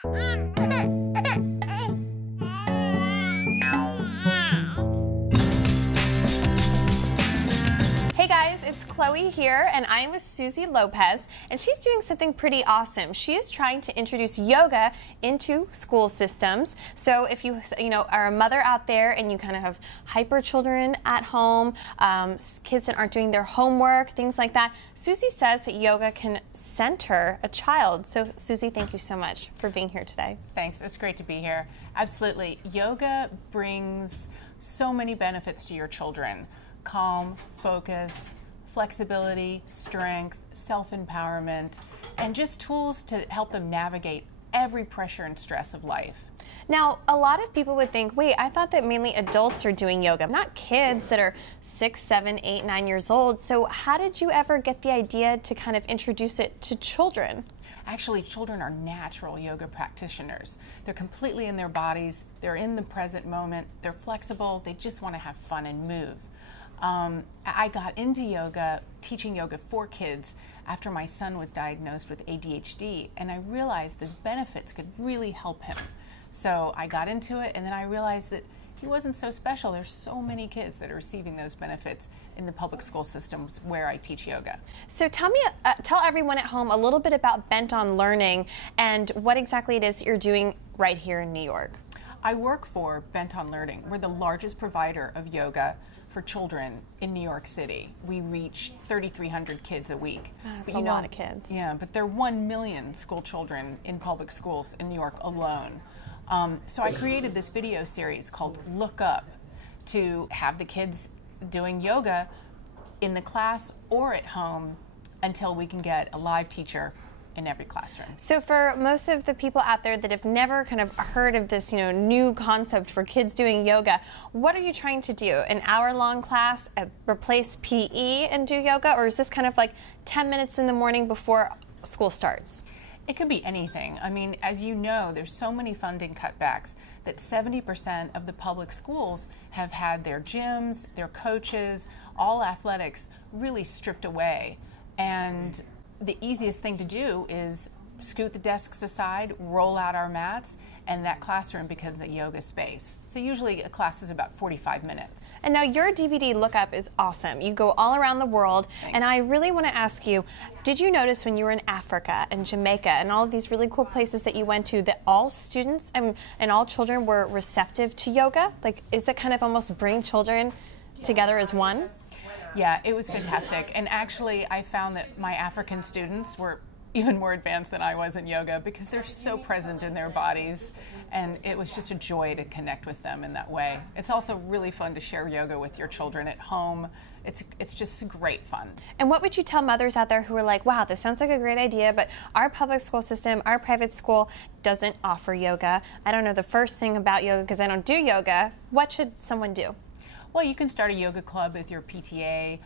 Hey guys, it's Chloe here, and I'm with Susie Lopez, and she's doing something pretty awesome. She is trying to introduce yoga into school systems. So if you are a mother out there and you kind of have hyper children at home, kids that aren't doing their homework, things like that, Susie says that yoga can center a child. So Susie, thank you so much for being here today. Thanks, it's great to be here. Absolutely. Yoga brings so many benefits to your children. Calm, focus, flexibility, strength, self-empowerment, and just tools to help them navigate every pressure and stress of life. Now, a lot of people would think, wait, I thought that mainly adults are doing yoga, not kids that are 6, 7, 8, 9 years old. So how did you ever get the idea to kind of introduce it to children? Actually, children are natural yoga practitioners. They're completely in their bodies, they're in the present moment, they're flexible, they just want to have fun and move. I got into yoga, teaching yoga for kids, after my son was diagnosed with ADHD, and I realized the benefits could really help him. So I got into it, and then I realized that he wasn't so special. There's so many kids that are receiving those benefits in the public school systems where I teach yoga. So tell everyone at home a little bit about Bent on Learning and what exactly it is you're doing right here in New York. I work for Bent on Learning. We're the largest provider of yoga for children in New York City. We reach 3,300 kids a week. That's a lot of kids. Yeah, but there are 1 million school children in public schools in New York alone. So I created this video series called Look Up to have the kids doing yoga in the class or at home until we can get a live teacher in every classroom. So for most of the people out there that have never kind of heard of this, new concept for kids doing yoga, what are you trying to do? An hour-long class, replace PE and do yoga, or is this kind of like 10 minutes in the morning before school starts? It could be anything. I mean, as you know, there's so many funding cutbacks that 70% of the public schools have had their gyms, their coaches, all athletics really stripped away. And the easiest thing to do is scoot the desks aside, roll out our mats, and that classroom becomes a yoga space. So usually a class is about 45 minutes. And now your DVD Look Up is awesome. You go all around the world. Thanks. And I really want to ask you, did you notice when you were in Africa and Jamaica and all of these really cool places that you went to that all students and all children were receptive to yoga? Like, is it kind of almost bring children together as one? Yeah, it was fantastic. And actually, I found that my African students were even more advanced than I was in yoga because they're so present in their bodies, and it was just a joy to connect with them in that way. It's also really fun to share yoga with your children at home. It's just great fun. And what would you tell mothers out there who are like, wow, this sounds like a great idea, but our public school system, our private school doesn't offer yoga. I don't know the first thing about yoga because I don't do yoga. What should someone do? Well, you can start a yoga club with your PTA.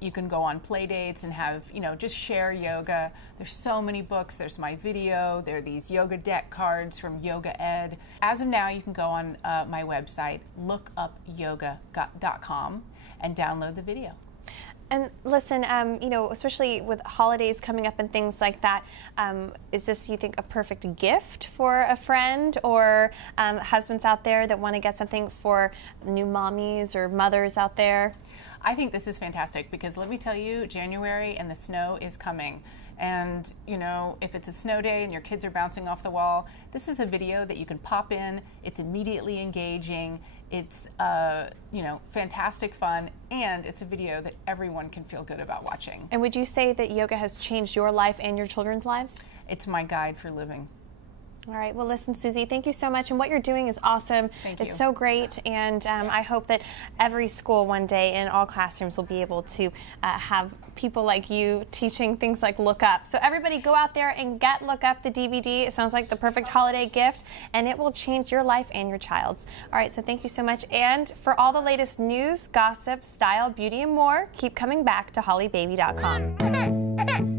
You can go on play dates and have, just share yoga. There's so many books. There's my video. There are these yoga deck cards from Yoga Ed. As of now, you can go on my website, lookupyoga.com, and download the video. And listen, especially with holidays coming up and things like that, is this, you think, a perfect gift for a friend or husbands out there that want to get something for new mommies or mothers out there? I think this is fantastic because let me tell you, January and the snow is coming. And, if it's a snow day and your kids are bouncing off the wall, this is a video that you can pop in. It's immediately engaging. It's, fantastic fun. And it's a video that everyone can feel good about watching. And would you say that yoga has changed your life and your children's lives? It's my guide for living. All right. Well, listen, Susie, thank you so much. And what you're doing is awesome. Thank you. It's so great. And I hope that every school one day in all classrooms will be able to have people like you teaching things like Look Up. So everybody go out there and get Look Up, the DVD. It sounds like the perfect holiday gift, and it will change your life and your child's. All right. So thank you so much. And for all the latest news, gossip, style, beauty, and more, keep coming back to hollybaby.com.